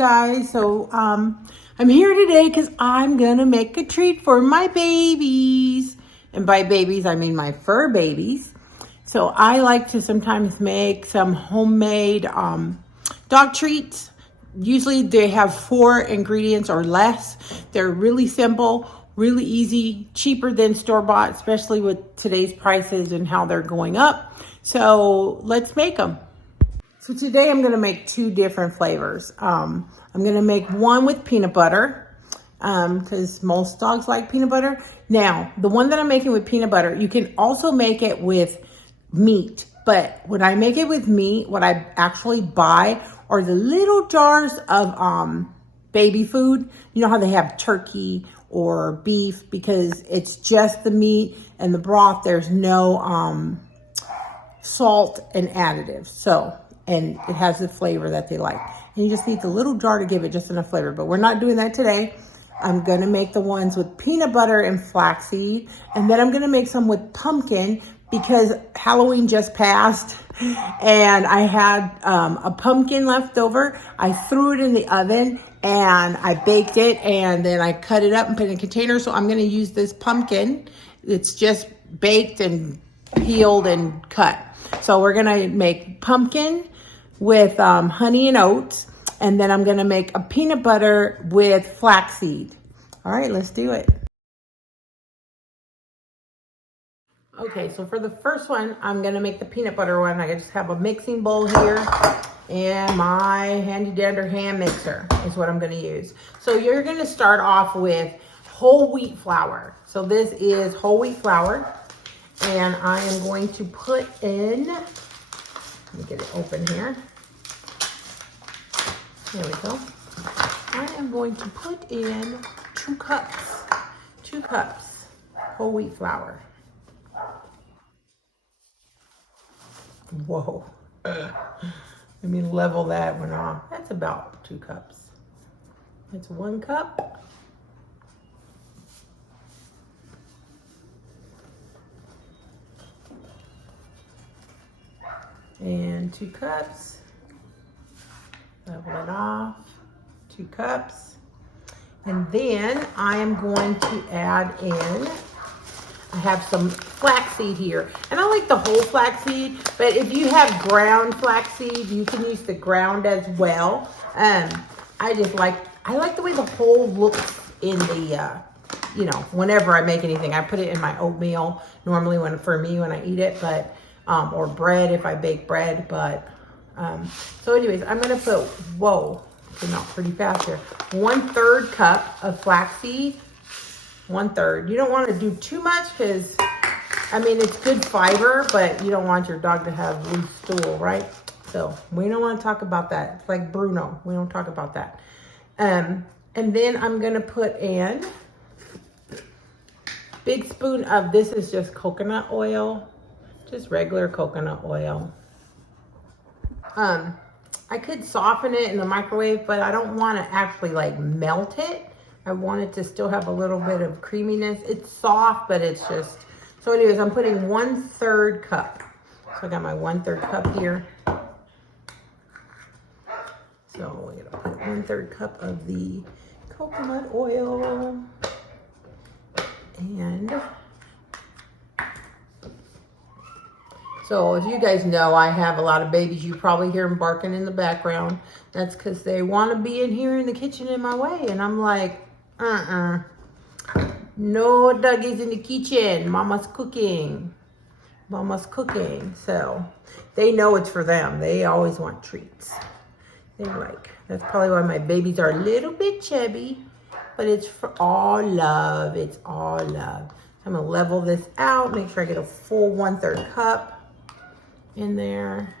guys. I'm here today because I'm gonna make a treat for my babies, and by babies I mean my fur babies. So I like to sometimes make some homemade dog treats. Usually they have 4 ingredients or less. They're really simple, really easy, cheaper than store-bought, especially with today's prices and how they're going up. So let's make them. So today I'm going to make 2 different flavors. I'm going to make one with peanut butter because most dogs like peanut butter. Now, the one that I'm making with peanut butter, you can also make it with meat. But when I make it with meat, what I actually buy are the little jars of baby food. You know how they have turkey or beef, because it's just the meat and the broth. There's no salt and additives. So, and it has the flavor that they like. And you just need the little jar to give it just enough flavor. But we're not doing that today. I'm going to make the ones with peanut butter and flaxseed. And then I'm going to make some with pumpkin because Halloween just passed. And I had a pumpkin left over. I threw it in the oven and I baked it. And then I cut it up and put it in a container. So I'm going to use this pumpkin. It's just baked and peeled and cut. So we're going to make pumpkin with honey and oats. And then I'm going to make a peanut butter with flaxseed. All right, let's do it. Okay, so for the first one, I'm going to make the peanut butter one. I just have a mixing bowl here. And my handy dandy hand mixer is what I'm going to use. So you're going to start off with whole wheat flour. So this is whole wheat flour. And I am going to put in, let me get it open here. There we go. I am going to put in 2 cups whole wheat flour. Whoa. Let me level that one off. That's about 2 cups. That's 1 cup. And 2 cups. Level it off. 2 cups. And then I am going to add in, I have some flaxseed here. And I like the whole flaxseed, but if you have ground flaxseed, you can use the ground as well. I like the way the whole looks in the, whenever I make anything. I put it in my oatmeal, normally when I eat it, but or bread if I bake bread. But so anyways, I'm gonna put, came out pretty fast here, 1/3 cup of flaxseed. 1/3. You don't want to do too much because it's good fiber, but you don't want your dog to have loose stool, right? So we don't want to talk about that. It's like Bruno, we don't talk about that. And then I'm gonna put in big spoon of, this is just coconut oil. Just regular coconut oil. I could soften it in the microwave, but I don't want to actually melt it. I want it to still have a little bit of creaminess. It's soft, but it's just, so anyways, I'm putting 1/3 cup. So I got my 1/3 cup here. So we're gonna put 1/3 cup of the coconut oil. And so as you guys know, I have a lot of babies. You probably hear them barking in the background. That's because they want to be in here in the kitchen in my way. And I'm like, no doggies in the kitchen. Mama's cooking. Mama's cooking. So they know it's for them. They always want treats. That's probably why my babies are a little bit chubby. But it's for all love. It's all love. I'm going to level this out. Make sure I get a full 1/3 cup in there.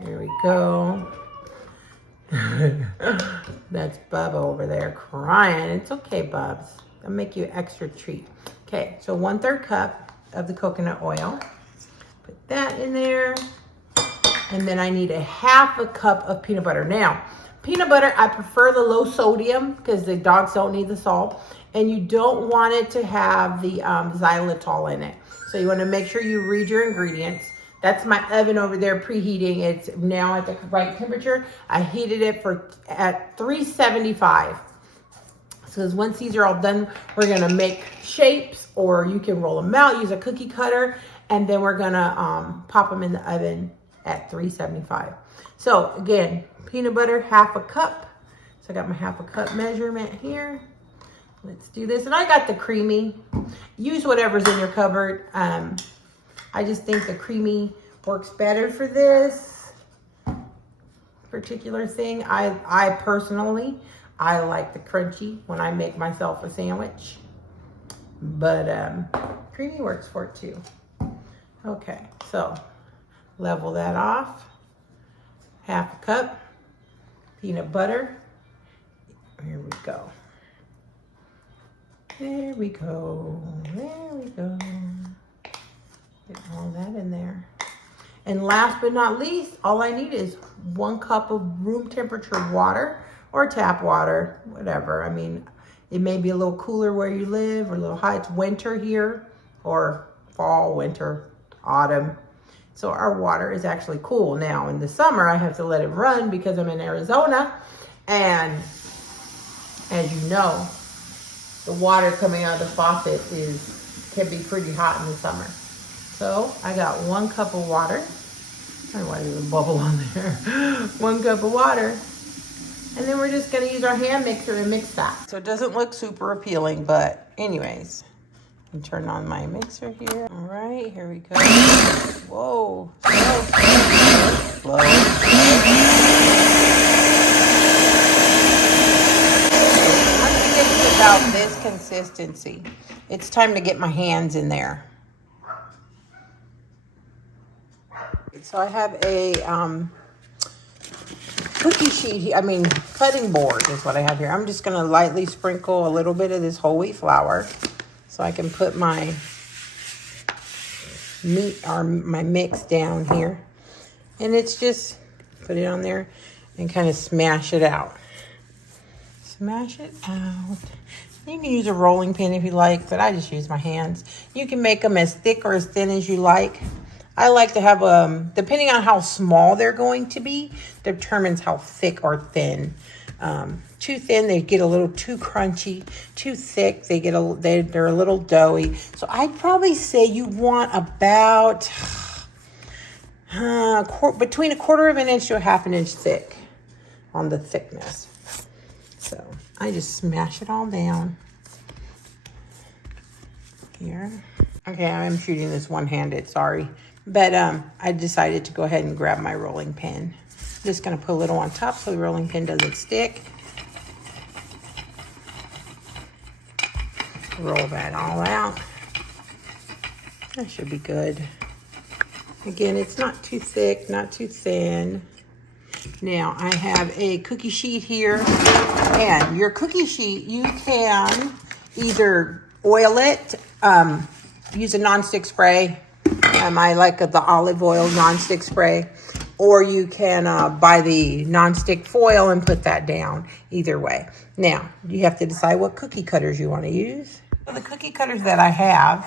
There we go. That's Bubba over there crying. It's okay, Bubs. I'll make you an extra treat. Okay, so 1/3 cup of the coconut oil. Put that in there. And then I need a 1/2 cup of peanut butter. Now, peanut butter, I prefer the low sodium because the dogs don't need the salt. And you don't want it to have the xylitol in it. So you want to make sure you read your ingredients. That's my oven over there preheating. It's now at the right temperature. I heated it at 375. Because once these are all done, we're gonna make shapes, or you can roll them out, use a cookie cutter, and then we're gonna pop them in the oven at 375. So again, peanut butter, half a cup. So I got my half a cup measurement here. Let's do this. And I got the creamy. Use whatever's in your cupboard. I just think the creamy works better for this particular thing. I personally, I like the crunchy when I make myself a sandwich, but creamy works for it too. Okay, so level that off. Half a cup peanut butter. Here we go. There we go. There we go. Get all that in there. And last but not least, all I need is 1 cup of room temperature water or tap water, whatever. I mean, it may be a little cooler where you live or a little hot. It's winter here, or fall, winter, autumn. So our water is actually cool. Now in the summer, I have to let it run because I'm in Arizona. And as you know, the water coming out of the faucet can be pretty hot in the summer. So I got 1 cup of water. I don't know why there's a bubble on there. 1 cup of water. And then we're just gonna use our hand mixer and mix that. So it doesn't look super appealing, but anyways, I'm turn on my mixer here. All right, here we go. Whoa, slow. Once it gets to about this consistency, it's time to get my hands in there. So I have a cookie sheet here, cutting board is what I have here. I'm just gonna lightly sprinkle a little bit of this whole wheat flour so I can put my meat or my mix down here. And it's just, put it on there and kind of smash it out. Smash it out. You can use a rolling pin if you like, but I just use my hands. You can make them as thick or as thin as you like. I like to have, depending on how small they're going to be, determines how thick or thin. Too thin, they get a little too crunchy. Too thick, they're a little doughy. So I'd probably say you want about between 1/4 of an inch to a 1/2 inch thick on the thickness. So I just smash it all down here. Okay, I'm shooting this one-handed, sorry. But I decided to go ahead and grab my rolling pin. I'm just gonna put a little on top so the rolling pin doesn't stick. Roll that all out. That should be good. Again, it's not too thick, not too thin. Now I have a cookie sheet here, and your cookie sheet, you can either oil it, use a nonstick spray. I like the olive oil nonstick spray, or you can buy the nonstick foil and put that down. Either way. Now, you have to decide what cookie cutters you want to use. So the cookie cutters that I have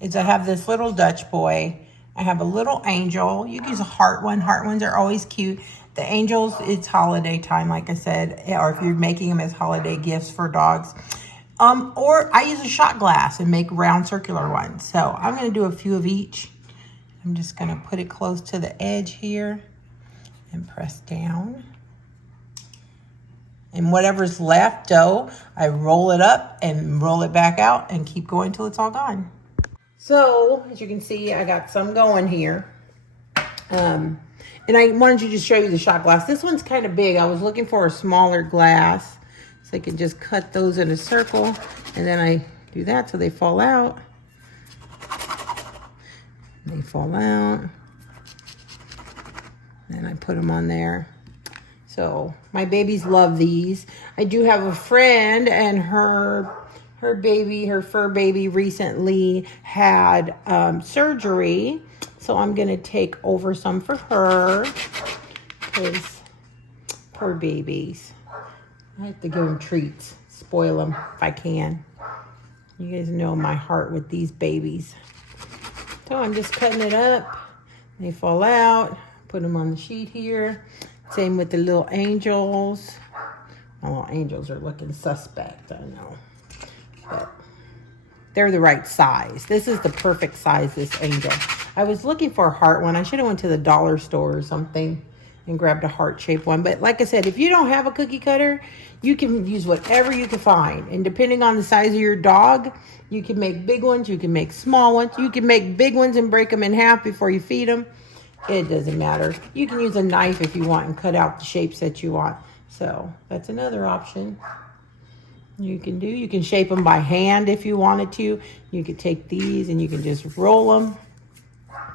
is I have this little Dutch boy. I have a little angel. You can use a heart one. Heart ones are always cute. The angels, it's holiday time, like I said, or if you're making them as holiday gifts for dogs. Or I use a shot glass and make round circular ones. So I'm going to do a few of each. I'm just going to put it close to the edge here and press down. And whatever's left dough, I roll it up and roll it back out and keep going till it's all gone. So as you can see, I got some going here. And I wanted to just show you the shot glass. This one's kind of big. I was looking for a smaller glass so I can just cut those in a circle. And then I do that so they fall out. They fall out. And I put them on there. So my babies love these. I do have a friend, and her fur baby recently had surgery. So I'm gonna take over some for her, because poor babies. I have to give them treats, spoil them if I can. You guys know my heart with these babies. So I'm just cutting it up. They fall out. Put them on the sheet here. Same with the little angels. My little angels are looking suspect, I know. But they're the right size. This is the perfect size, this angel. I was looking for a heart one. I should have went to the dollar store or something and grabbed a heart-shaped one. But like I said, if you don't have a cookie cutter, you can use whatever you can find. And depending on the size of your dog, you can make big ones, you can make small ones. You can make big ones and break them in half before you feed them. It doesn't matter. You can use a knife if you want and cut out the shapes that you want. So that's another option you can do. You can shape them by hand if you wanted to. You could take these and you can just roll them,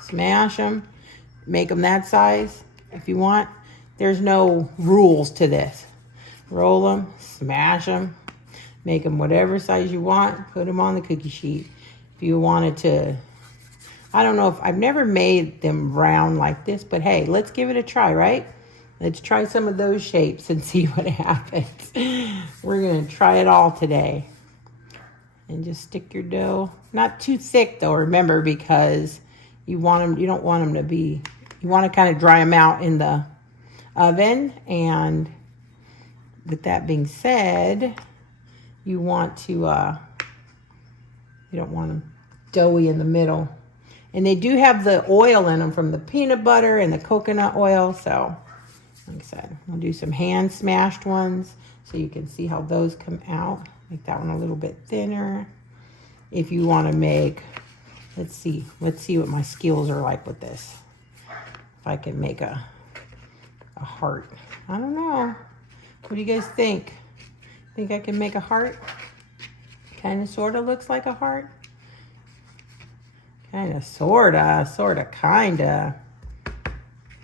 smash them, make them that size if you want. There's no rules to this. Roll them, smash them, make them whatever size you want, put them on the cookie sheet. If you wanted to, I don't know if, I've never made them round like this, but hey, let's give it a try, right? Let's try some of those shapes and see what happens. We're gonna try it all today. And just stick your dough, not too thick though, remember, because you want them, you don't want them to be, you want to kind of dry them out in the oven. And with that being said, you want to, you don't want them doughy in the middle. And they do have the oil in them from the peanut butter and the coconut oil. So, like I said, we'll do some hand smashed ones so you can see how those come out. Make that one a little bit thinner. If you want to make, let's see what my skills are like with this. If I can make a heart. I don't know. What do you guys think? Think I can make a heart? Kind of, sort of looks like a heart. Kind of, sort of, kind of.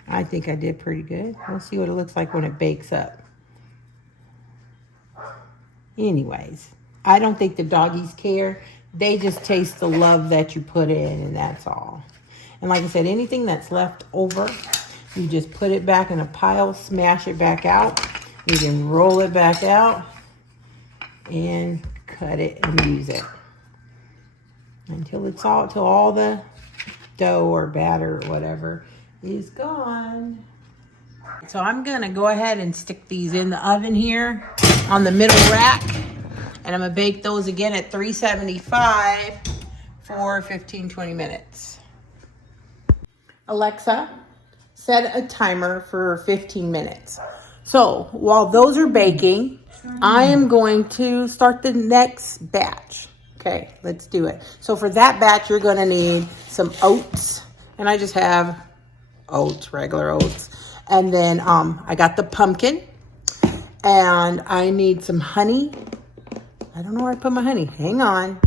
I think I did pretty good. We'll see what it looks like when it bakes up. Anyways, I don't think the doggies care. They just taste the love that you put in, and that's all. And like I said, anything that's left over, you just put it back in a pile, smash it back out. You can roll it back out and cut it and use it until all the dough or batter or whatever is gone. So I'm gonna go ahead and stick these in the oven here on the middle rack, and I'm gonna bake those again at 375 for 15-20 minutes. Alexa, set a timer for 15 minutes. So while those are baking, I am going to start the next batch. Okay, let's do it. So for that batch, you're gonna need some oats, and I just have oats, regular oats. And then I got the pumpkin, and I need some honey. I don't know where I put my honey. Hang on.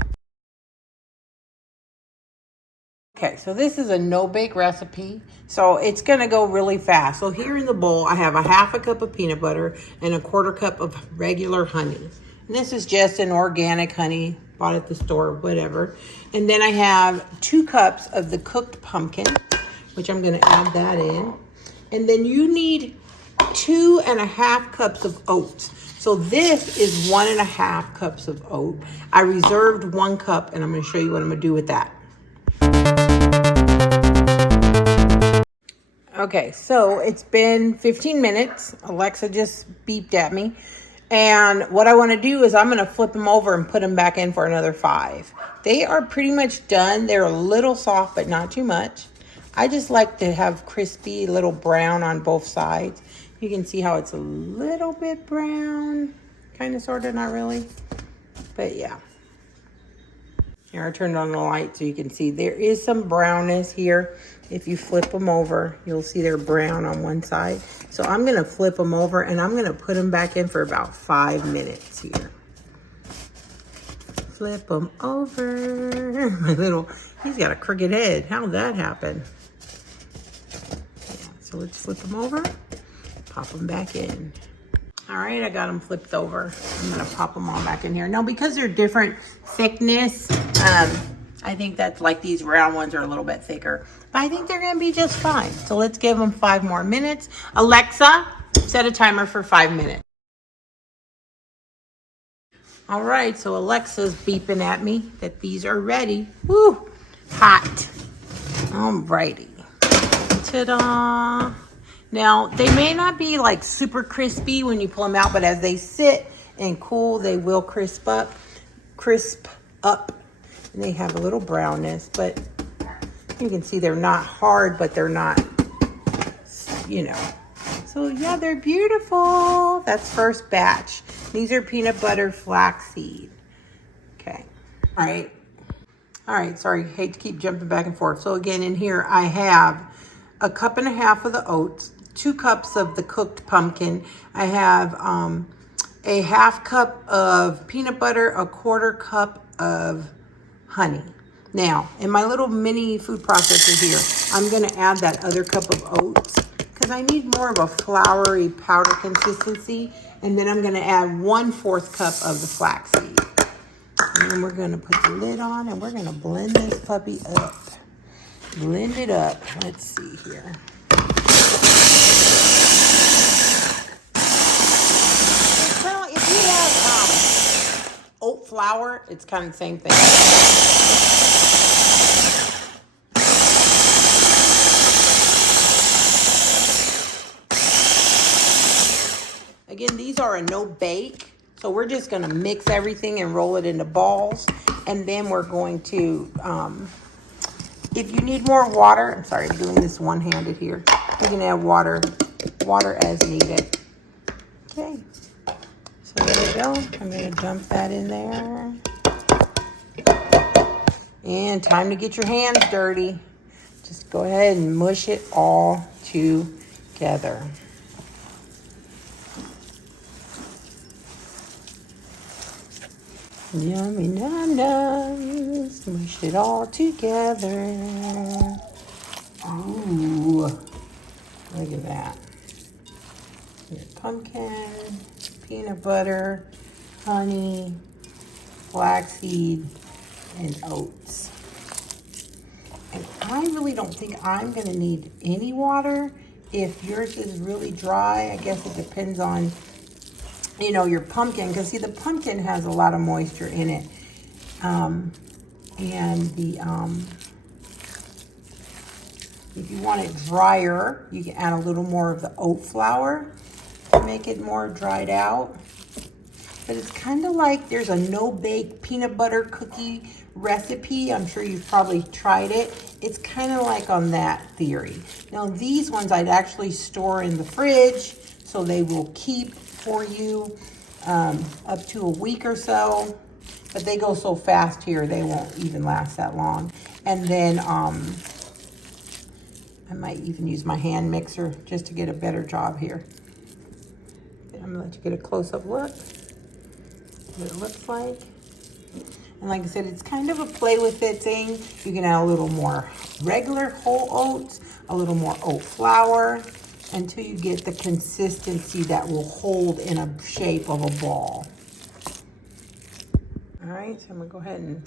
Okay, so this is a no-bake recipe, so it's gonna go really fast. So here in the bowl, I have a half a cup of peanut butter and a quarter cup of regular honey. And this is just an organic honey, bought at the store, whatever. And then I have 2 cups of the cooked pumpkin, which I'm gonna add that in. And then you need 2.5 cups of oats. So this is 1.5 cups of oat. I reserved 1 cup, and I'm gonna show you what I'm gonna do with that. Okay, so it's been 15 minutes. Alexa just beeped at me. And what I want to do is I'm going to flip them over and put them back in for another 5. They are pretty much done. They're a little soft, but not too much. I just like to have crispy, little brown on both sides. You can see how it's a little bit brown. Kind of, sort of, not really. But yeah. Here, I turned on the light so you can see there is some brownness here. If you flip them over, you'll see they're brown on one side. So I'm going to flip them over, and I'm going to put them back in for about 5 minutes here. Flip them over. My little, he's got a crooked head. How'd that happen? Yeah, so let's flip them over, pop them back in. All right, I got them flipped over. I'm gonna pop them all back in here. Now, because they're different thickness, I think that's like these round ones are a little bit thicker. But I think they're gonna be just fine. So let's give them 5 more minutes. Alexa, set a timer for 5 minutes. All right, so Alexa's beeping at me that these are ready. Woo, hot. All righty. Ta-da! Now, they may not be like super crispy when you pull them out, but as they sit and cool, they will crisp up. And they have a little brownness, but you can see they're not hard, but they're not, you know. So yeah, they're beautiful. That's first batch. These are peanut butter flaxseed. Okay. All right, sorry, hate to keep jumping back and forth. So again, in here I have a cup and a half of the oats, 2 cups of the cooked pumpkin. I have a half cup of peanut butter, a 1/4 cup of honey. Now, in my little mini food processor here, I'm gonna add that other cup of oats because I need more of a floury powder consistency. And then I'm gonna add 1/4 cup of the flaxseed. And then we're gonna put the lid on and we're gonna blend this puppy up. Blend it up. Let's see here. Well, if you have oat flour, it's kind of the same thing. Again, these are a no bake. So we're just gonna mix everything and roll it into balls. And then we're going to, if you need more water, I'm sorry, I'm doing this one-handed here. You can add water as needed. Okay, so there we go. I'm gonna dump that in there. And time to get your hands dirty. Just go ahead and mush it all together. Yummy num-nums, smush it all together. Ooh, look at that. Your pumpkin, peanut butter, honey, flaxseed, and oats. And I really don't think I'm gonna need any water. If yours is really dry, I guess it depends on, you know, your pumpkin, because see, the pumpkin has a lot of moisture in it. And the, if you want it drier, you can add a little more of the oat flour to make it more dried out. But it's kind of like there's a no-bake peanut butter cookie recipe. I'm sure you've probably tried it. It's kind of like on that theory. Now, these ones I'd actually store in the fridge so they will keep for you up to a week or so, but they go so fast here they won't even last that long. And then I might even use my hand mixer just to get a better job here. I'm gonna let you get a close-up look what it looks like. And like I said, it's kind of a play with it thing. You can add a little more regular whole oats, a little more oat flour, until you get the consistency that will hold in a shape of a ball. All right, so I'm gonna go ahead and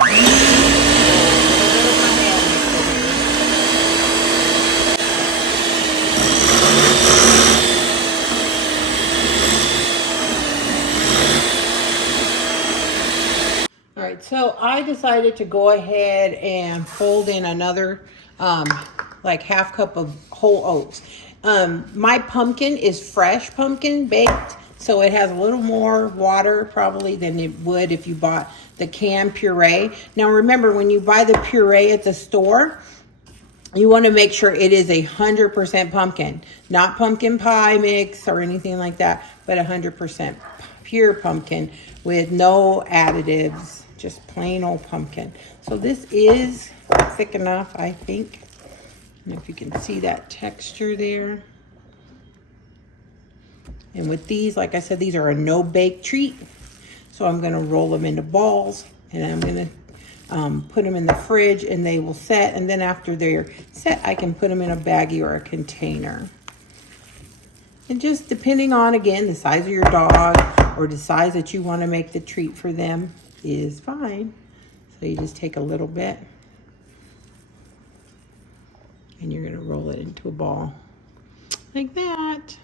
all right, so I decided to go ahead and fold in another like half cup of whole oats. My pumpkin is fresh pumpkin baked, so it has a little more water probably than it would if you bought the canned puree. Now remember, when you buy the puree at the store, you want to make sure it is 100% pumpkin, not pumpkin pie mix or anything like that, but 100% pure pumpkin with no additives, just plain old pumpkin. So this is thick enough, I think. I don't know if you can see that texture there. And with these, like I said, these are a no-bake treat. So I'm gonna roll them into balls and I'm gonna put them in the fridge and they will set. And then after they're set, I can put them in a baggie or a container. And just depending on, again, the size of your dog or the size that you wanna make the treat for them is fine. So you just take a little bit and you're gonna roll it into a ball like that.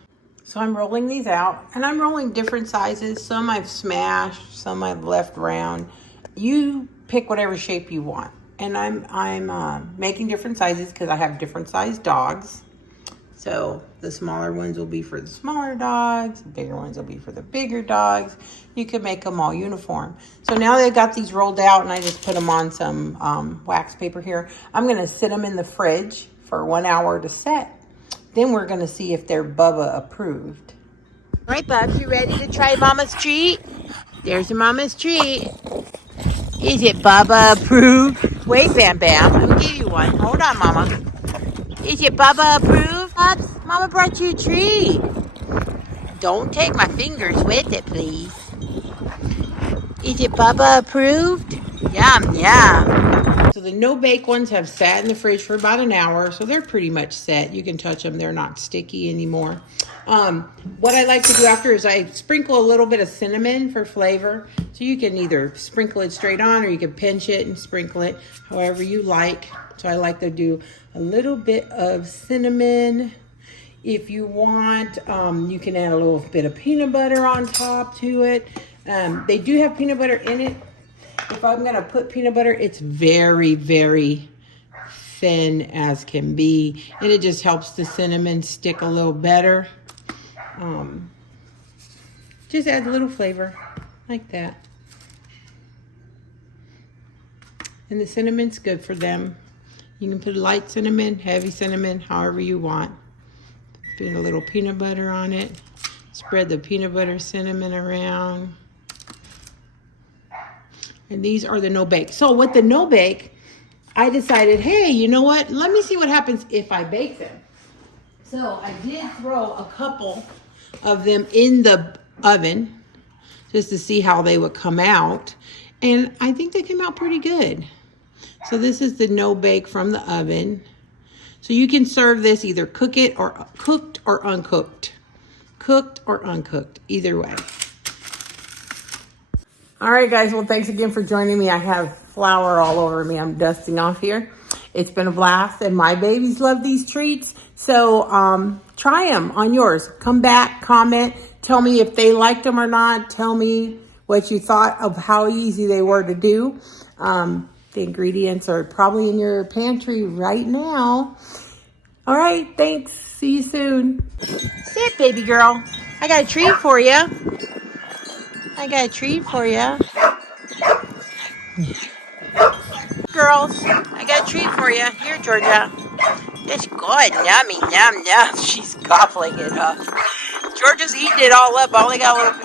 So I'm rolling these out and I'm rolling different sizes. Some I've smashed, some I've left round. You pick whatever shape you want. And I'm making different sizes because I have different sized dogs. So the smaller ones will be for the smaller dogs, the bigger ones will be for the bigger dogs. You can make them all uniform. So now they've got these rolled out, and I just put them on some wax paper here. I'm gonna sit them in the fridge for 1 hour to set. Then we're gonna see if they're Bubba approved. All right, Bubs, you ready to try Mama's treat? There's your Mama's treat. Is it Bubba approved? Wait, Bam Bam, let me give you one. Hold on, Mama. Is it Bubba approved? Bubs, Mama brought you a treat. Don't take my fingers with it, please. Is it Bubba approved? Yum, yum. So the no-bake ones have sat in the fridge for about an hour, so they're pretty much set. You can touch them. They're not sticky anymore. What I like to do after is I sprinkle a little bit of cinnamon for flavor. So you can either sprinkle it straight on, or you can pinch it and sprinkle it however you like. So I like to do a little bit of cinnamon. If you want, you can add a little bit of peanut butter on top to it. They do have peanut butter in it. If I'm gonna put peanut butter, it's very, very thin as can be. And it just helps the cinnamon stick a little better. Just add a little flavor like that. And the cinnamon's good for them. You can put light cinnamon, heavy cinnamon, however you want. Put a little peanut butter on it. Spread the peanut butter cinnamon around. And these are the no-bake. So with the no-bake, I decided, hey, you know what? Let me see what happens if I bake them. So I did throw a couple of them in the oven just to see how they would come out. And I think they came out pretty good. So this is the no-bake from the oven. So you can serve this either cooked or uncooked. Cooked or uncooked, either way. All right, guys. Well, thanks again for joining me. I have flour all over me. I'm dusting off here. It's been a blast, and my babies love these treats. So try them on yours. Come back, comment, tell me if they liked them or not. Tell me what you thought of how easy they were to do. The ingredients are probably in your pantry right now. All right, thanks. See you soon. Sit, baby girl. I got a treat for you. I got a treat for you. Girls, I got a treat for you. Here, Georgia. It's good. Yummy, yum, yum. She's gobbling it up. Georgia's eating it all up. I only got a little